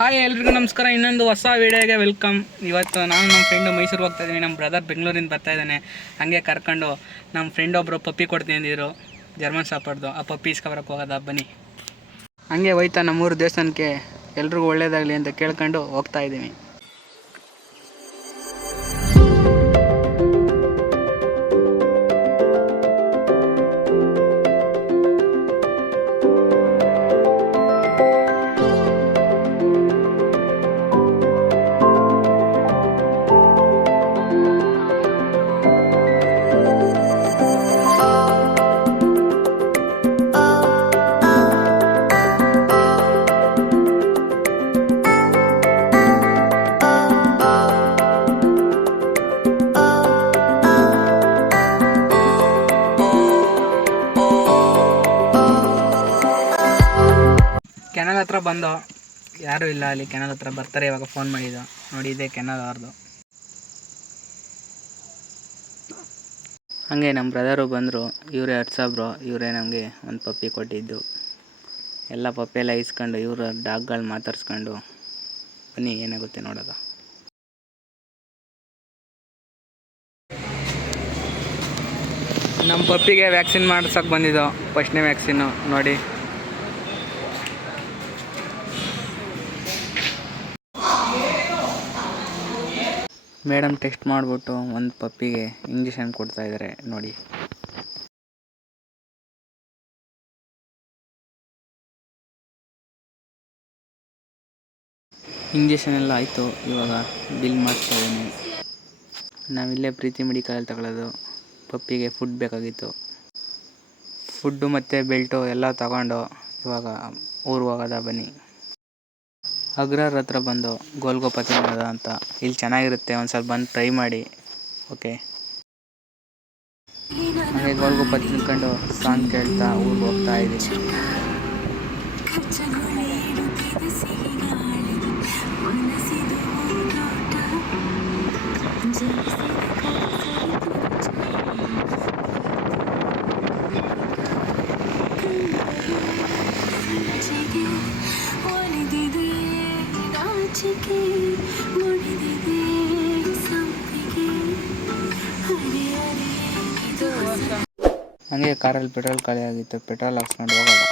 Hi ಎಲ್ರಿಗೂ ನಮಸ್ಕಾರ. ಇನ್ನೊಂದು ಹೊಸ ವೀಡಿಯೋಗೆ ವೆಲ್ಕಮ್. ಇವತ್ತು ನಾನು ನಮ್ಮ ಫ್ರೆಂಡು ಮೈಸೂರಿಗೆ ಹೋಗ್ತಾ ಇದ್ದೀನಿ. ನಮ್ಮ ಬ್ರದರ್ ಬೆಂಗಳೂರಿಂದ ಬರ್ತಾ ಇದ್ದಾನೆ. ಹಾಗೆ ಕರ್ಕೊಂಡು ನಮ್ಮ ಫ್ರೆಂಡ್ ಒಬ್ಬರು ಪಪ್ಪಿ ಕೊಡ್ತೀನಿ ಅಂದಿದ್ರು. ಜರ್ಮನ್ ಸಾಪಾಡ್ದು ಆ ಪಪ್ಪಿ ಇಸ್ಕೊಬರಕ್ಕೆ ಹೋಗೋದ? ಬನ್ನಿ. ಹಂಗೆ ಹೋಯ್ತಾ ನಮ್ಮೂರು ದೇವಸ್ಥಾನಕ್ಕೆ. ಎಲ್ರಿಗೂ ಒಳ್ಳೇದಾಗಲಿ ಅಂತ ಕೇಳ್ಕೊಂಡು ಹೋಗ್ತಾ ಇದ್ದೀನಿ. ಕೆನಲ್ ಹತ್ರ ಬಂದು, ಯಾರು ಇಲ್ಲ ಅಲ್ಲಿ ಕೆನಲ್ ಹತ್ರ ಬರ್ತಾರೆ, ಇವಾಗ ಫೋನ್ ಮಾಡಿದ್ದು. ನೋಡಿ, ಇದೆ ಕೆನಲ್ ಅವ್ರದ್ದು ಹಾಗೆ ನಮ್ಮ ಬ್ರದರು ಬಂದರು, ಇವರೇ ಹರ್ಸಾಬ್ರು ಇವರೇ ನಮಗೆ ಒಂದು ಪಪ್ಪಿ ಕೊಟ್ಟಿದ್ದು. ಎಲ್ಲ ಪಪ್ಪಿ ಎಲ್ಲ ಇಸ್ಕೊಂಡು ಇವರು ಡಾಗ್ಗಳು ಮಾತಾಡ್ಸ್ಕೊಂಡು. ಬನ್ನಿ, ಏನಾಗುತ್ತೆ ನೋಡೋದು. ನಮ್ಮ ಪಪ್ಪಿಗೆ ವ್ಯಾಕ್ಸಿನ್ ಮಾಡ್ಸಕ್ಕೆ ಬಂದಿದ್ದು ಫಸ್ಟ್ನೇ ವ್ಯಾಕ್ಸಿನ್ನು ನೋಡಿ. ಮೇಡಮ್ ಟೆಸ್ಟ್ ಮಾಡಿಬಿಟ್ಟು ಒಂದು ಪಪ್ಪಿಗೆ ಇಂಜೆಕ್ಷನ್ ಕೊಡ್ತಾ ಇದ್ದಾರೆ ನೋಡಿ. ಇಂಜೆಕ್ಷನ್ ಎಲ್ಲ ಆಯಿತು, ಇವಾಗ ಬಿಲ್ ಮಾಡ್ತಾ ಇದ್ದೀನಿ ನಾವಿಲ್ಲೇ ಪ್ರೀತಿ ಮೆಡಿಕಲಲ್ಲಿ ತಗೊಳ್ಳೋದು ಪಪ್ಪಿಗೆ ಫುಡ್ ಬೇಕಾಗಿತ್ತು. ಫುಡ್ಡು ಮತ್ತು ಬೆಲ್ಟು ಎಲ್ಲ ತಗೊಂಡು, ಇವಾಗ ಊರು ಹೋಗೋದ ಬನ್ನಿ. ಅಗ್ರಹಾರ ಹತ್ರ ಬಂದು ಗೋಲ್ಗೊಪ್ಪ ತಿನ್ನೋದ ಅಂತ. ಇಲ್ಲಿ ಚೆನ್ನಾಗಿರುತ್ತೆ ಒಂದು ಸ್ವಲ್ಪ ಬಂದು ಟ್ರೈ ಮಾಡಿ. ಓಕೆ ಹಾಗೆ ಗೋಲ್ಗೊಪ್ಪ ತಿನ್ಕೊಂಡು ಸಾಂಗ್ ಕೇಳ್ತಾ ಊರಿಗೆ ಹೋಗ್ತಾ ಇದ್ದೀನಿ ನಾಚಿಕೆ ಮುಡಿದಿದೆ ಸಂಪಿಗೆ. ಹರಿ ಹರಿ ಹಂಗೆ ಕಾರಲ್ಲಿ ಪೆಟ್ರೋಲ್ ಖಾಲಿ ಆಗಿತ್ತು. ಪೆಟ್ರೋಲ್ ಹಾಕ್ಸ್ಕೊಂಡು ಹೋಗೋದು